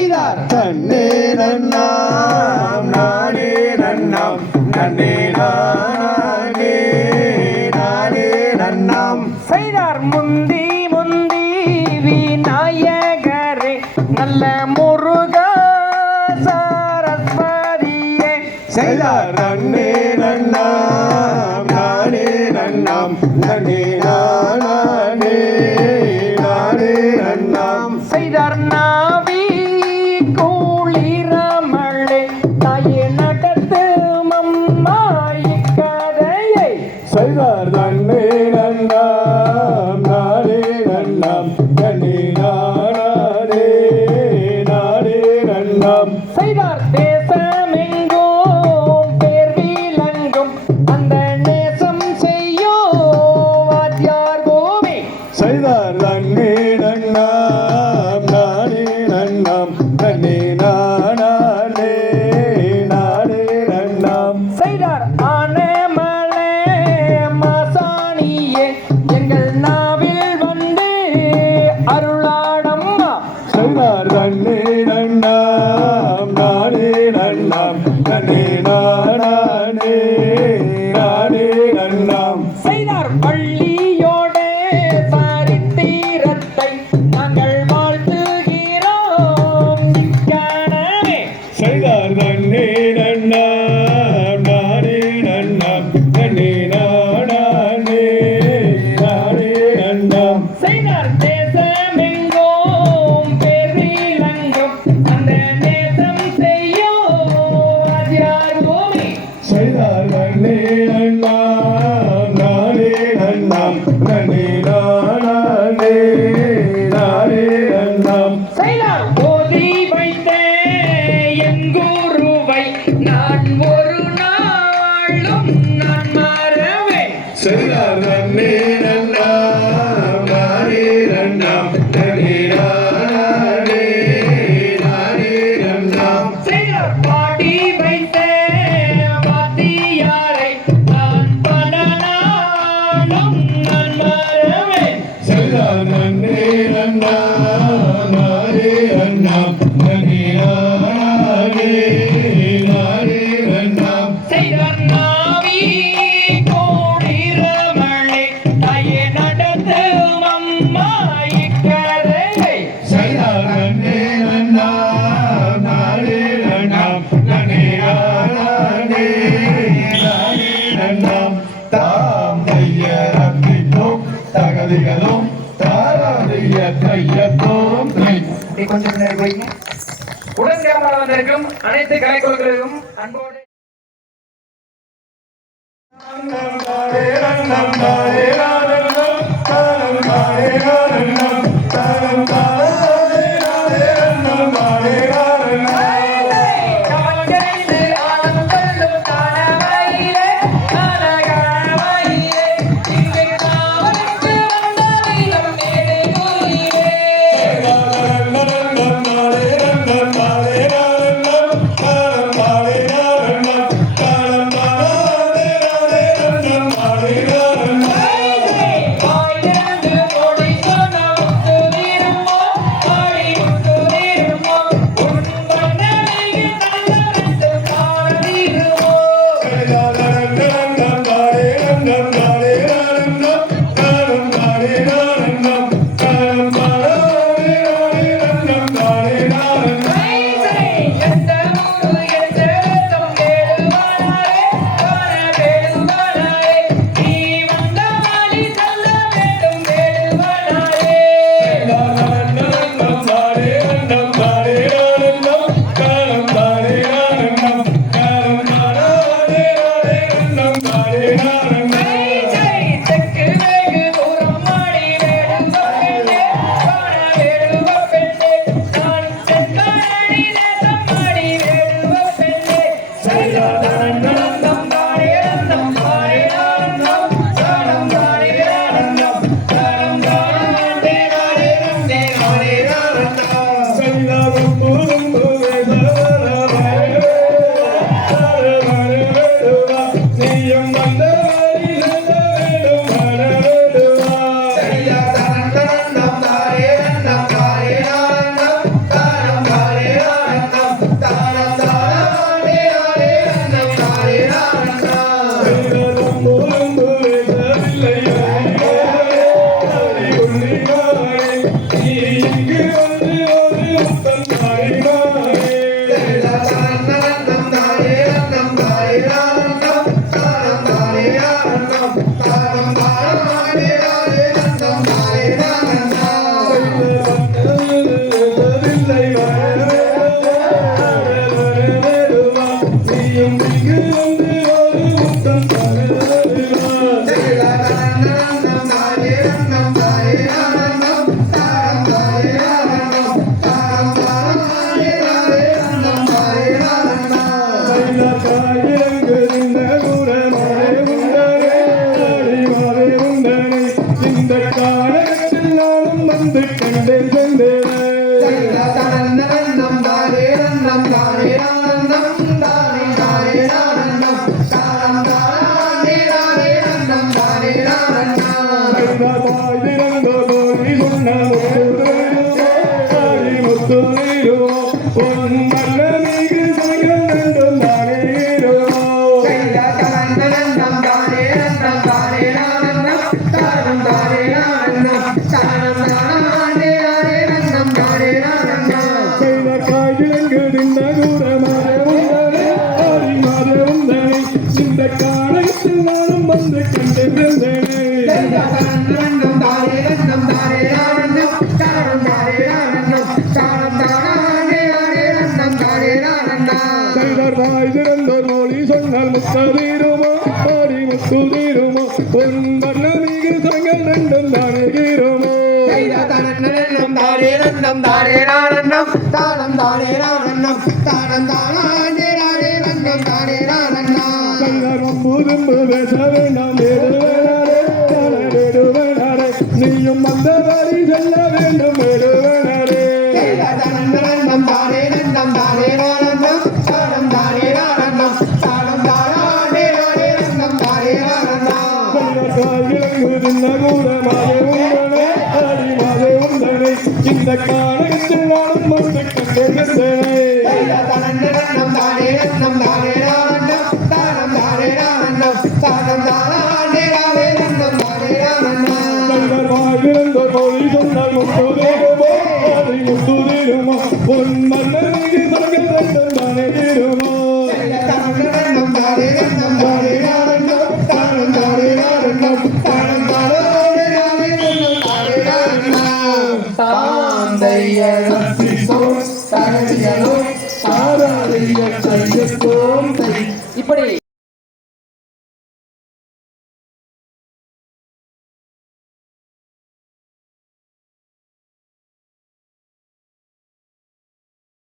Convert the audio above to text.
செய்தார். தன்னே நன்னாம் நானே நன்னாம் தன்னே நானே நானே நன்னாம். செய்தார் முந்தி முந்தி விநாயகரே நல்ல முருகா சரஸ்வதியே. செய்தார் நன்னே நன்னாம் நானே நன்னாம் நன்னே. நான் செய்தார் தான் Yes, जगन्नाथ मेरा கொஞ்சம் முன்னாடி போயிங்க உடன் கேமரா வந்திருக்கும் அனைத்து கலைக்குழுக்களுக்கும் அன்போடு. நம் தாரே நம் தாரே நம் தாரே நம் Oh. Yang Bandar இந்த காலத்தில் நானும் வந்து கண்டேன் சென்றேன். கைதர் வம்புதும்பு பேச வேண்டாம் வேடு வேணாரே தானே வேடு வேணாரே நீயும் வந்த வழி செல்ல வேண்டும் காலத்தில் நானும் வந்து கண்டேன் கைதர் வாழ்கிறந்தோர் ஆராதிய தை இப்படி